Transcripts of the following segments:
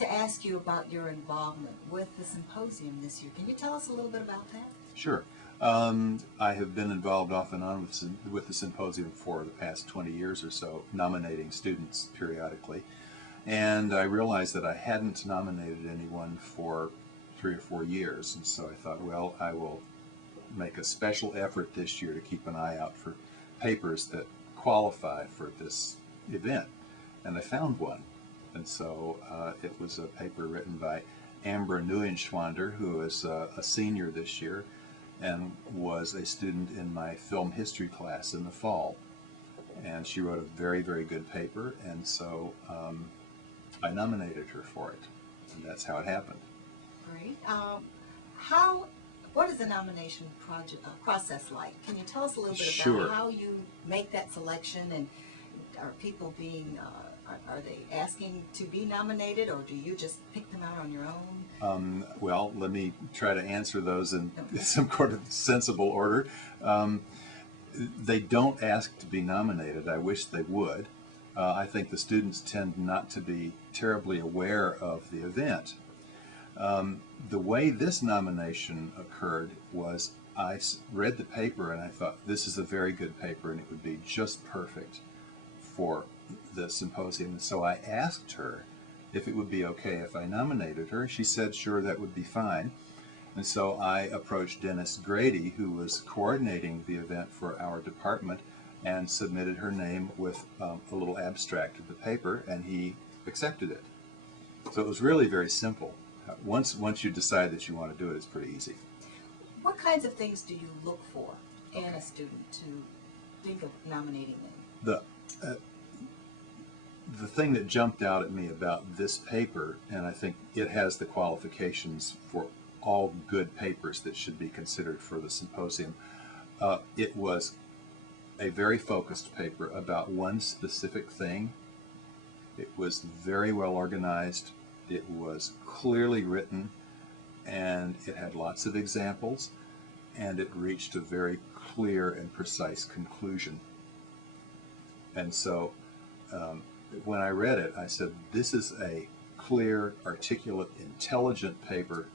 to ask you about your involvement with the symposium this year. Can you tell us a little bit about that? Sure. I have been involved off and on with the symposium for the past 20 years or so, nominating students periodically. And I realized that I hadn't nominated anyone for 3 or 4 years, and so I thought, well, I will make a special effort this year to keep an eye out for papers that qualify for this event. And I found one. And so it was a paper written by Ambra Neuenschwander, who is a senior this year and was a student in my film history class in the fall. And she wrote a very, very good paper, and so I nominated her for it. And that's how it happened. Great. What is the nomination process like? Can you tell us a little bit Sure. about how you make that selection, and are people being, are they asking to be nominated, or do you just pick them out on your own? Well, let me try to answer those in some sort of sensible order. They don't ask to be nominated. I wish they would. I think the students tend not to be terribly aware of the event. The way this nomination occurred was I read the paper and I thought, this is a very good paper and it would be just perfect for the symposium. And so I asked her if it would be okay if I nominated her. She said, sure, that would be fine. And so I approached Dennis Grady, who was coordinating the event for our department, and submitted her name with a little abstract of the paper, and he accepted it. So it was really very simple. Once you decide that you want to do it, it's pretty easy. What kinds of things do you look for in a student to think of nominating them? The thing that jumped out at me about this paper, and I think it has the qualifications for all good papers that should be considered for the symposium, it was a very focused paper about one specific thing. It was very well organized. It was clearly written, and it had lots of examples, and it reached a very clear and precise conclusion. And so when I read it, I said, this is a clear, articulate, intelligent paper,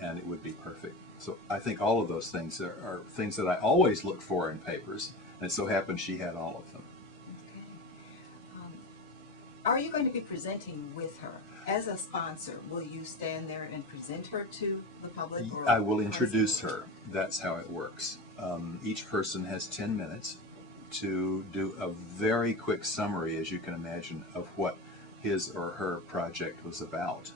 and it would be perfect. So I think all of those things are things that I always look for in papers, and it so happened she had all of them. Okay. Are you going to be presenting with her? As a sponsor, will you stand there and present her to the public? Or I will introduce her. That's how it works. Each person has 10 minutes to do a very quick summary, as you can imagine, of what his or her project was about.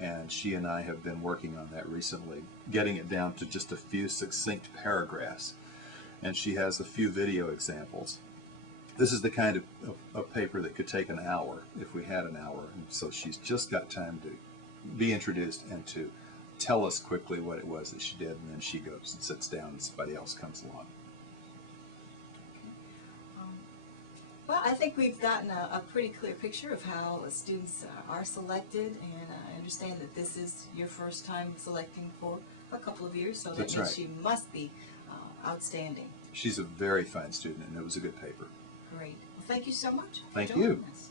And she and I have been working on that recently, getting it down to just a few succinct paragraphs. And she has a few video examples. This is the kind of paper that could take an hour if we had an hour. And so she's just got time to be introduced and to tell us quickly what it was that she did, and then she goes and sits down and somebody else comes along. Well, I think we've gotten a pretty clear picture of how students are selected, and I understand that this is your first time selecting for a couple of years, so that That's means right. she must be outstanding. She's a very fine student, and it was a good paper. Great. Well, thank you so much. Thank for joining you. us.